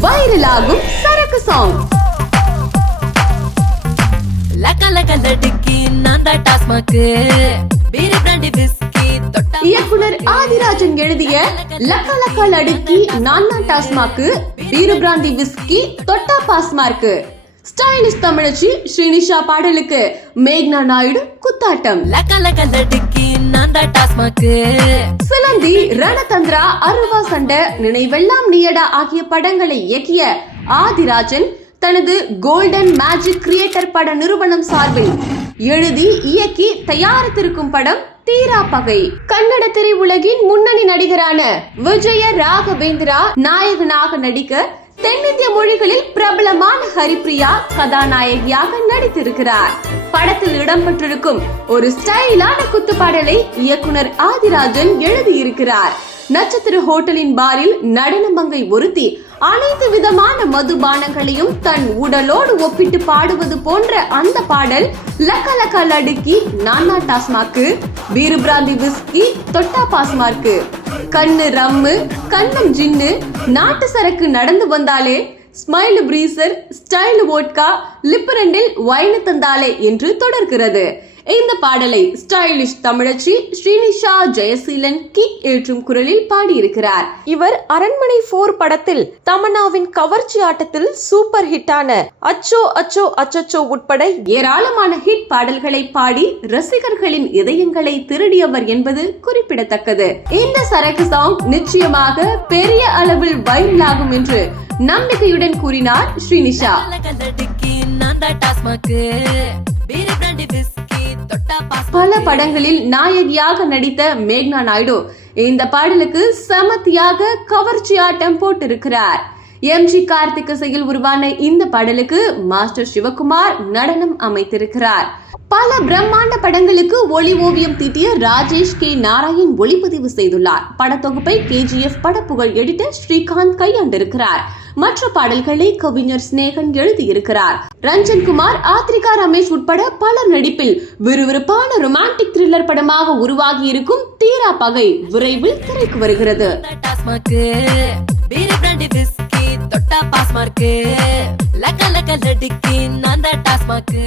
வைரலாகும் சரக்கு சாங் பீரி இயக்குனர் ஆதிராஜன் எழுதிய லக்க லக்க லடுக்கி நான்னா டாஸ்மாக்கு வீரபிராந்தி விஸ்கி தொட்டா பாஸ்மார்க்கு ஸ்டைலிஷ் தமிழச்சி ஸ்ரீனிஷா பாடலுக்கு மேக்னா நாயுடு குத்தாட்டம். லக்க லக்க லடுக்கி நமக்கு. சிலந்தி ரணதந்திரா அருவா சண்டை நினைவெல்லாம் நீயடா ஆகிய படங்களை இயக்கிய ஆதிராஜன் தனது கோல்டன் மேஜிக் கிரியேட்டர் பட நிறுவனம் சார்பில் எழுதி இயக்கி தயாரித்திருக்கும் படம் தீரா பகை. கன்னட திரையுலகின் முன்னணி நடிகரான விஜய ராகவேந்திரா நாயகனாக நடிக்க தென்னிந்திய மொழிகளில் பிரபலமான ஹரிப்ரியா கதாநாயகியாக நடித்திருக்கிறார். படத்தில் இடம்பெற்றிருக்கும் ஒரு ஸ்டைலான குத்துப்பாடலை இயக்குனர் ஆதிராஜன் எழுதியிருக்கிறார். நட்சத்திர ஹோட்டலின் பாரில் நடனமங்கை ஒருத்தி அனைத்து விதமான மதுபானங்களையும் தன் உடலோடு ஒப்பிட்டு பாடுவது போன்ற அந்த பாடல் லக்க லக்க லடுக்கி நானா டாஸ்மாக்கு வீரபிராந்தி விஸ்கி தொட்டா பாஸ்மார்க்கு. கண்ணு ரம்மு கண்ணம் ஜின்னு நாட்டு சரக்கு நடந்து வந்தாலே ஸ்மைல் பிரீசர் ஸ்டைல் வோட்கா லிப்பரண்டில் வைனு தந்தாலே என்று தொடர்கிறது. இந்த பாடலை ஸ்டைலிஷ் தமிழச்சி ஸ்ரீனிஷா ஜெயசீலன் கிக் ஏற்றும் குரலில் பாடியிருக்கிறார். இவர் அரண்மனை போர் படத்தில் தமன்னாவின் கவர்ச்சி ஆட்டத்தில் சூப்பர் ஹிட்டான அச்சோ அச்சோ அச்சோ உட்பட ஏராளமான ஹிட் பாடல்களை பாடி ரசிகர்களின் இதயங்களை திருடியவர் என்பது குறிப்பிடத்தக்கது. இந்த சரக்கு சாங் நிச்சயமாக பெரிய அளவில் வைரலாகும் என்று நம்பிக்கையுடன் கூறினார் ஸ்ரீனிஷா. பல படங்களில் நாயகியாக நடித்த மேக்னா நாயுடு இந்த பாடலுக்கு சமத்தியாக கவர்ச்சி ஆட்டம் போட்டிருக்கிறார். எம்ஜி கார்த்திக் இசையில் உருவான இந்த பாடலுக்கு மாஸ்டர் சிவகுமார் நடனம் அமைத்திருக்கிறார். பல பிரம்மாண்ட படங்களுக்கு ஒளி ஓவியம் தீட்டிய ராஜேஷ் கே. நாராயண் ஒளிப்பதிவு செய்துள்ளார். படத்தொகுப்பை கேஜிஎஃப் படப்புகழ் எடிட்டர் ஸ்ரீகாந்த் கையாண்டிருக்கிறார். மற்ற பாடல்களை கவிஞர் சிநேகன் எழுதியிருக்கிறார். ரஞ்சன் குமார் ஆத்ரிகா ரமேஷ் உட்பட பலர் நடிப்பில் விறுவிறுப்பான ரொமான்டிக் த்ரில்லர் படமாக உருவாகி இருக்கும் தீரா பகை விரைவில் திரைக்கு வருகிறது. டாஸ்மாக்கு பீரி பிராண்டி லக்க லக்க லடுக்கி நான் டாஸ்மாக்கு.